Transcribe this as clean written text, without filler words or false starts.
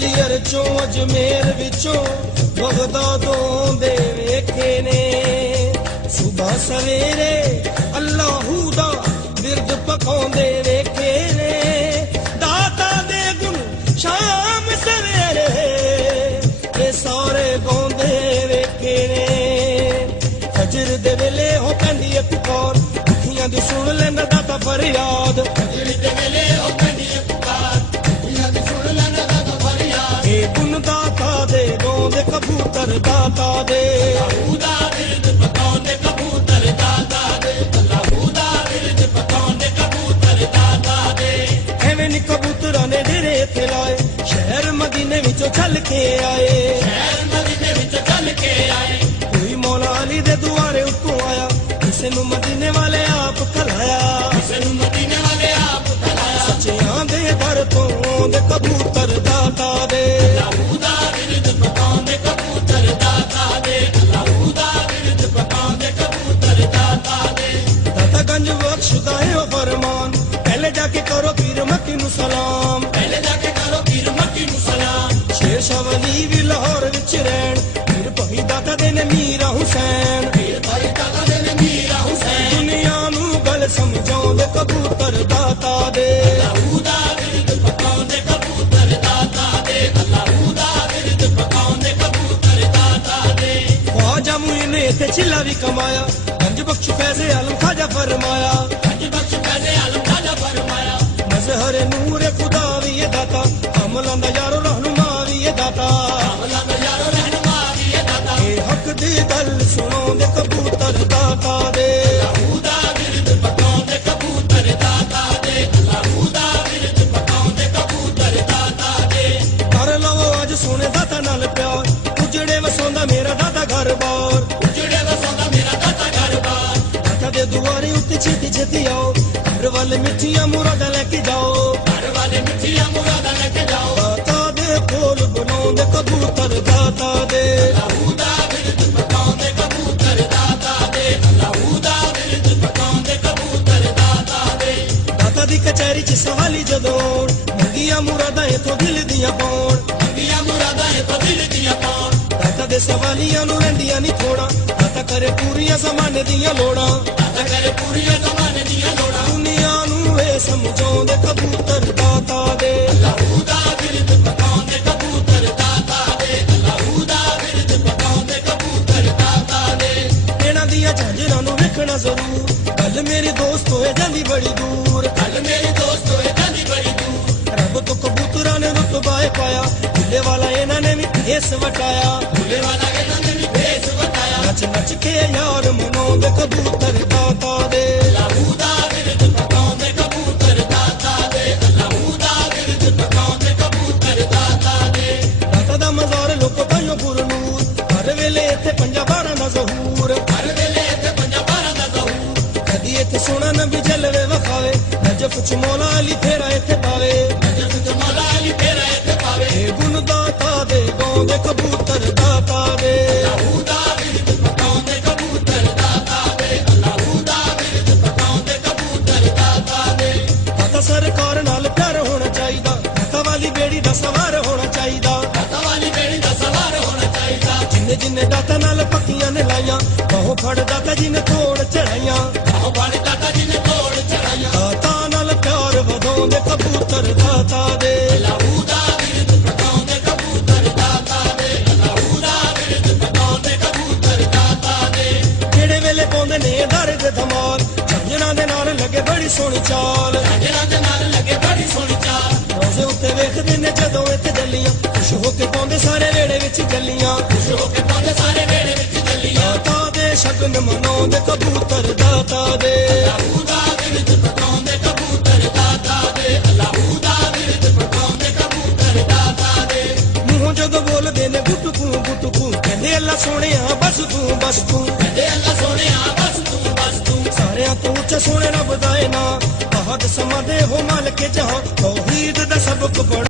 ਗਵਾਲੀਅਰ ਚੋਂ ਅਜਮੇਰ ਵਿੱਚੋਂ ਬਗਦਾਦੋਂ ਦੇ ਵੇਖੇ ਨੇ ਸੁਬਹ ਸਵੇਰੇ ਅੱਲਾਹੂ ਦਾ ਬਿਰਦ ਪਕਾਉਂਦੇ ਵੇਖੇ ਨੇ ਦਾਤਾ ਦੇ ਗੁਣ ਸ਼ਾਮ ਸਵੇਰੇ ਇਹ ਸਾਰੇ ਗਾਉਂਦੇ ਵੇਖੇ ਨੇ ਫਜਰ ਦੇ ਵੇਲੇ ਹੋ ਪੈਂਦੀ ਏ ਪੁਕਾਰ ਅੱਖੀਆਂ ਦੀ ਸੁਣ ਲੈਂਦਾ ਦਾਤਾ ਫਰਿਆਦ ਫਜਰ ਦੇ ਵੇਲੇ ਹੋ ਪੈਂਦੀ ਏ ਪੁਕਾਰ ਅੱਖੀਆਂ ਦੀ ਸੁਣ ਲੈਂਦਾ ਦਾਤਾ ਫਰਿਆਦ ਇਹ ਗੁਣ ਦਾਤਾ ਦੇ ਗਾਉਂਦੇ ਕਬੂਤਰ ਦਾਤਾ ਦੇ ਅੱਲਾਹੂ ਦਾ ਬਿਰਦ ਪਕਾਉਂਦੇ ਕਬੂਤਰ ਦਾਤਾ ਦੇ ਅੱਲਾਹੂ ਦਾ ਬਿਰਦ ਪਕਾਉਂਦੇ ਕਬੂਤਰ ਦਾਤਾ ਦੇ ਐਵੇਂ ਨੀ ਕਬੂਤਰਾਂ ਨੇ ਡੇਰੇ ਇੱਥੇ ਲਾਏ ਸ਼ਹਿਰ ਮਦੀਨੇ ਵਿੱਚੋਂ ਚੱਲ ਕੇ ਆਏ ਸ਼ਹਿਰ ਮਦੀਨੇ ਵਿੱਚੋਂ ਚੱਲ ਕੇ ਆਏ ਕੋਈ ਮੌਲਾ ਅਲੀ ਦੇ ਦੁਆਰੇ ਉੱਤੋਂ ਆਇਆ ਕਿਸੇ ਨੂੰ ਮਦੀਨੇ ਵਾਲੇ ਆਪ ਖਲਾਇਆ ਕਿਸੇ ਨੂੰ ਮਦੀਨੇ ਵਾਲੇ ਆਪ ਖਲਾਇਆ ਸੱਚਿਆਂ ਦੇ ਦਰ ਤੋਂ ਆਉਂਦੇ ਕਬੂਤਰ ਦਾਤਾ ਦੇ ਅੱਲਾਹੂ ਦਾ ਬਿਰਦ ਪਕਾਉਂਦੇ ਕਬੂਤਰ ਦਾਤਾ ਦੇ ਅੱਲਾਹੂ ਦਾ ਬਿਰਦ ਪਕਾਉਂਦੇ ਕਬੂਤਰ ਦਾਤਾ ਦੇ ਦਾਤਾ ਗੰਜ ਬਖਸ਼ਦਾ ਹੈ ਉਹ ਫਰਮਾਨ ਪਹਿਲੇ ਜਾ ਕੇ ਕਰੋ ਪੀਰ ਮੱਕੀ ਨੂੰ ਸਲਾਮ ਪਹਿਲੇ ਜਾ ਕੇ ਕਰੋ ਪੀਰ ਮੱਕੀ ਨੂੰ ਸਲਾਮ ਸ਼ੇਰ ਸ਼ਾਹ ਵਲੀ ਵੀ ਲਾਹੌਰ ਵਿੱਚ ਰਹਿਣ ਪੀਰ ਭਾਈ ਦਾਤਾ ਦੇ ਨੇ ਮੀਰਾ ਹੁਸੈਨ ਪੀਰ ਭਾਈ ਦਾਤਾ ਦੇ ਨੇ ਮੀਰਾ ਹੁਸੈਨ ਦੁਨੀਆ ਨੂੰ ਗੱਲ ਸਮਝਾਉਂਦੇ ਕਬੂਤਰ ਦਾਤਾ ਦੇ ਅੱਲਾਹੂ ਦਾ ਬਿਰਦ ਪਕਾਉਂਦੇ ਕਬੂਤਰ ਦਾਤਾ ਦੇ ਅੱਲਾਹੂ ਦਾ ਬਿਰਦ ਪਕਾਉਂਦੇ ਕਬੂਤਰ ਦਾਤਾ ਦੇ ਖਵਾਜਾ ਮੁਈਨ ਨੇ ਇੱਥੇ ਛਿੱਲਾ ਵੀ ਕਮਾਇਆ ਗੰਜ ਬਖਸ਼ ਫੈਜ਼ੇ ਆਲਮ ਖਾਜਾ ਫਰਮਾਇਆ ਗੰਜ ਬਖਸ਼ ਫੈਜ਼ੇ ਆਲਮ ਖਾਜਾ ਫਰਮਾਇਆ ਮਜ਼ਹਰ ਨੂਰ ਖੁਦਾ ਵੀ ਇਹ ਦਾਤਾ ਅਮਲਾਂ ਦਾ ਯਾਰੋ ਰਹਿਨੁਮਾ ਵੀ ਇਹ ਦਾਤਾ ਅਮਲਾਂ ਦਾ ਯਾਰੋ ਰਹਿਨੁਮਾ ਵੀ ਇਹ ਦਾਤਾ ਇਹ ਹੱਕ ਦੀ ਗੱਲ ਸੁਣਾਉਂਦੇ ਕਬੂਤਰ ਦਾਤਾ ਦੇ ਅੱਲਾਹੂ ਦਾ ਬਿਰਦ ਪਕਾਉਂਦੇ ਕਬੂਤਰ ਦਾਤਾ ਦੇ ਅੱਲਾਹੂ ਦਾ ਬਿਰਦ ਪਕਾਉਂਦੇ ਕਬੂਤਰ ਦਾਤਾ ਦੇ ਕਰ ਲਵੋ ਅੱਜ ਸੋਹਣੇ ਦਾਤਾ ਨਾਲ ਪਿਆਰ ਉਜੜੇ ਵਸਾਉਂਦਾ ਮੇਰਾ ਦਾਤਾ ਘਰ ਬਾਰ ਉਜੜੇ ਵਸਾਉਂਦਾ ਮੇਰਾ ਦਾਤਾ ਘਰ ਬਾਰ ਦਾਤਾ ਦੇ ਦੁਆਰੇ ਉੱਤੇ ਛੇਤੀ ਛੇਤੀ ਆਓ ਘਰ ਵਾਲੇ ਮਿੱਠੀਆਂ ਮੁਰਾਦਾਂ ਲੈ ਕੇ ਜਾਓ ਘਰ ਵਾਲੇ ਮਿੱਠੀਆਂ ਮੁਰਾਦਾਂ ਲੈ ਕੇ ਜਾਓ ਦਾਤਾ ਦੇ ਕੋਲ ਬਣਾਉਂਦੇ ਕਬੂਤਰ ਦਾਤਾ ਦੇ ਅੱਲਾਹੂ ਦਾ ਬਿਰਦ ਪਕਾਉਂਦੇ ਕਬੂਤਰ ਦਾਤਾ ਦੇ ਅੱਲਾਹੂ ਦਾ ਬਿਰਦ ਪਕਾਉਂਦੇ ਕਬੂਤਰ ਦਾਤਾ ਦੇ ਦਾਤਾ ਦੀ ਕਚਹਿਰੀ 'ਚ ਸਵਾਲੀ ਜਦੋਂ ਮੰਗੀਆਂ ਮੁਰਾਦਾਂ ਇਥੋਂ ਦਿਲ ਦੀਆਂ ਪਾਉਣ ਮੰਗੀਆਂ ਮੁਰਾਦਾਂ ਇਥੋਂ ਦਿਲ ਦੀਆਂ ਪਾਉਣ ਦਾਤਾ ਦੇ ਸਵਾਲੀਆਂ ਨੂੰ ਰਹਿੰਦੀਆਂ ਨਹੀਂ ਥੋੜਾ ਦਾਤਾ ਕਰੇ ਪੂਰੀਆਂ ਜ਼ਮਾਨੇ ਦੀਆਂ ਲੋੜਾਂ ਦਾਤਾ ਕਰੇ ਪੂਰੀਆਂ ਜ਼ਮਾਨੇ ਦੀਆਂ ਲੋੜਾਂ ਦੁਨੀਆ ਨੂੰ ਇਹ ਸਮਝਾਉਂਦੇ ਕਬੂਤਰ ਦਾਤਾ ਦੇ ਅੱਲਾਹੂ ਦਾ ਬਿਰਦ ਪਕਾਉਂਦੇ ਕਬੂਤਰ ਦਾਤਾ ਦੇ ਅੱਲਾਹੂ ਦਾ ਬਿਰਦ ਪਕਾਉਂਦੇ ਕਬੂਤਰ ਦਾਤਾ ਦੇ ਇਹਨਾਂ ਦੀਆਂ ਝਾਂਜਰਾਂ ਨੂੰ ਵੇਖਣਾ ਜ਼ਰੂਰ ਗੱਲ ਮੇਰੀ ਦੋਸਤ ਹੋਏ ਜਾਂਦੀ ਬੜੀ ਦੂਰ ਗੱਲ ਮੇਰੀ ਦੋਸਤ ਹੋਏ ਜਾਂਦੀ ਬੜੀ ਦੂਰ ਰੱਬ ਤੋਂ ਕਬੂਤਰਾਂ ਨੇ ਰੁਤਬਾ ਪਾਇਆ ਭੁੱਲੇ ਵਾਲਾ ਇਹਨਾਂ ਨੇ ਵੀ ਭੇਸ ਵਟਾਇਆ ਭੁੱਲੇ ਵਾਲਾ ਇਹਨਾਂ ਨੇ ਵੀ ਭੇਸ ਵਟਾਇਆ ਨੱਚ ਨੱਚ ਕੇ ਯਾਰ ਮਨਾਉਂਦੇ ਕਬੂਤਰ ਦਾਤਾ ਦੇ ਅੱਲਾਹੂ ਦਾ ਬਿਰਦ ਪਕਾਉਂਦੇ ਕਬੂਤਰ ਦਾਤਾ ਦੇ ਅੱਲਾਹੂ ਦਾ ਬਿਰਦ ਪਕਾਉਂਦੇ ਕਬੂਤਰ ਦਾਤਾ ਦੇ ਦਾਤਾ ਦਾ ਮਜ਼ਾਰ ਲੋਕੋ ਭਾਈਓ ਪੁਰਨੂਰ ਹਰ ਵੇਲੇ ਇੱਥੇ ਪੰਜਾ ਬਾਰਾਂ ਦਾ ਜ਼ਹੂਰ ਹਰ ਵੇਲੇ ਇੱਥੇ ਪੰਜਾ ਬਾਰਾਂ ਦਾ ਜ਼ਹੂਰ ਕਦੀ ਇੱਥੇ ਸੋਹਣਾ ਨਬੀ ਜਲਵੇ ਵਖਾਵੇ ਨਜਫ ਚ ਮੌਲਾ ਅਲੀ ਫੇਰਾ ਇੱਥੇ ਪਾਵੇ ਨਜਫ ਚ ਮੌਲਾ ਅਲੀ ਫੇਰਾ ਇੱਥੇ ਪਾਵੇ ਇਹ ਗੁਣ ਦਾਤਾ ਦੇ ਗਾਉਂਦੇ ਕਬੂਤਰ ਦਾਤਾ ਦੇ ਅੱਲਾਹੂ ਦਾ ਬਿਰਦ ਪਕਾਉਂਦੇ ਕਬੂਤਰ ਦਾਤਾ ਦੇ ਅੱਲਾਹੂ ਦਾ ਬਿਰਦ ਪਕਾਉਂਦੇ ਕਬੂਤਰ ਦਾਤਾ ਦੇ ਦਾਤਾ ਸਰਕਾਰ ਨਾਲ ਪਿਆਰ ਹੋਣਾ ਚਾਹੀਦਾ ਦਾਤਾ ਵਾਲੀ ਬੇੜੀ ਦਾ ਸਵਾਰ ਹੋਣਾ ਚਾਹੀਦਾ ਦਾਤਾ ਵਾਲੀ ਬੇੜੀ ਦਾ ਸਵਾਰ ਹੋਣਾ ਚਾਹੀਦਾ ਜਿੰਨੇ ਜਿੰਨੇ ਦਾਤਾ ਨਾਲ ਪੱਕੀਆਂ ਨੇ ਲਾਈਆਂ ਬਾਹੋਂ ਫੜ ਦਾਤਾ ਜੀ ਨੇ ਤੋੜ ਚੜਾਈਆਂ ਬਾਹੋਂ ਫੜ ਦਾਤਾ ਜੀ ਨੇ ਤੋੜ ਚੜਾਈਆਂ ਦਾਤਾ ਨਾਲ ਪਿਆਰ ਵਧਾਉਂਦੇ ਕਬੂਤਰ ਦਾਤਾ ਦੇ ਅੱਲਾਹੂ ਦਾ ਬਿਰਦ ਪਕਾਉਂਦੇ ਕਬੂਤਰ ਦਾਤਾ ਦੇ ਅੱਲਾਹੂ ਦਾ ਬਿਰਦ ਪਕਾਉਂਦੇ ਕਬੂਤਰ ਦਾਤਾ ਦੇ ਜਿਹੜੇ ਵੇਲੇ ਪਾਉਂਦੇ ਨੇ ਦਰਦ ਧਮਾਲ ਝਾਂਜਰਾਂ ਦੇ ਨਾਲ ਲੱਗੇ ਬੜੀ ਸੋਹਣੀ ਚਾਲ ਝਾਂਜਰਾਂ ਦੇ ਨਾਲ ਲੱਗੇ ਬੜੀ ਸੋਹਣੀ ਚਾਲ ਰੋਜ਼ੇ ਉੱਤੇ ਵੇਖਦੇ ਨੇ ਜਦੋਂ ਇੱਥੇ ਜੱਲੀਆਂ ਖੁਸ਼ ਹੋ ਕੇ ਪਾਉਂਦੇ ਸਾਰੇ ਵੇੜੇ ਵਿੱਚ ਜੱਲੀਆਂ ਖੁਸ਼ ਹੋ ਕੇ ਪਾਉਂਦੇ ਸਾਰੇ ਵੇੜੇ ਵਿੱਚ ਜੱਲੀਆਂ ਦਾਤਾ ਦੇ ਸ਼ਗਨ ਮਨਾਉਂਦੇ ਕਬੂਤਰ ਦਾਤਾ ਦੇ ਅੱਲਾਹੂ ਦਾ ਬਿਰਦ ਪਕਾਉਂਦੇ ਕਬੂਤਰ ਦਾਤਾ ਦੇ ਅੱਲਾਹੂ ਦਾ ਬਿਰਦ ਪਕਾਉਂਦੇ ਕਬੂਤਰ ਦਾਤਾ ਦੇ ਮੂੰਹੋਂ ਜਦੋਂ ਬੋਲਦੇ ਨੇ ਗੁੱਟਕੂ ਕਹਿੰਦੇ ਅੱਲਾ ਸੋਹਣਿਆ ਬਸ ਤੂੰ ਕਹਿੰਦੇ ਅੱਲਾ ਸੋਹਣਿਆ ਬਸ ਤੂੰ ਸਾਰਿਆਂ ਤੋਂ ਉੱਚਾ ਸੋਹਣੇ ਰੱਬ ਦਾ ਏ ਨਾਂ ਬਾਹਦ ਸਮਾਂ ਦੇ ਹੋ ਮਾਲਕ ਜਹਾਂ ਤੌਹੀਦ ਦਾ ਸਬਕ ਪੜ੍ਹ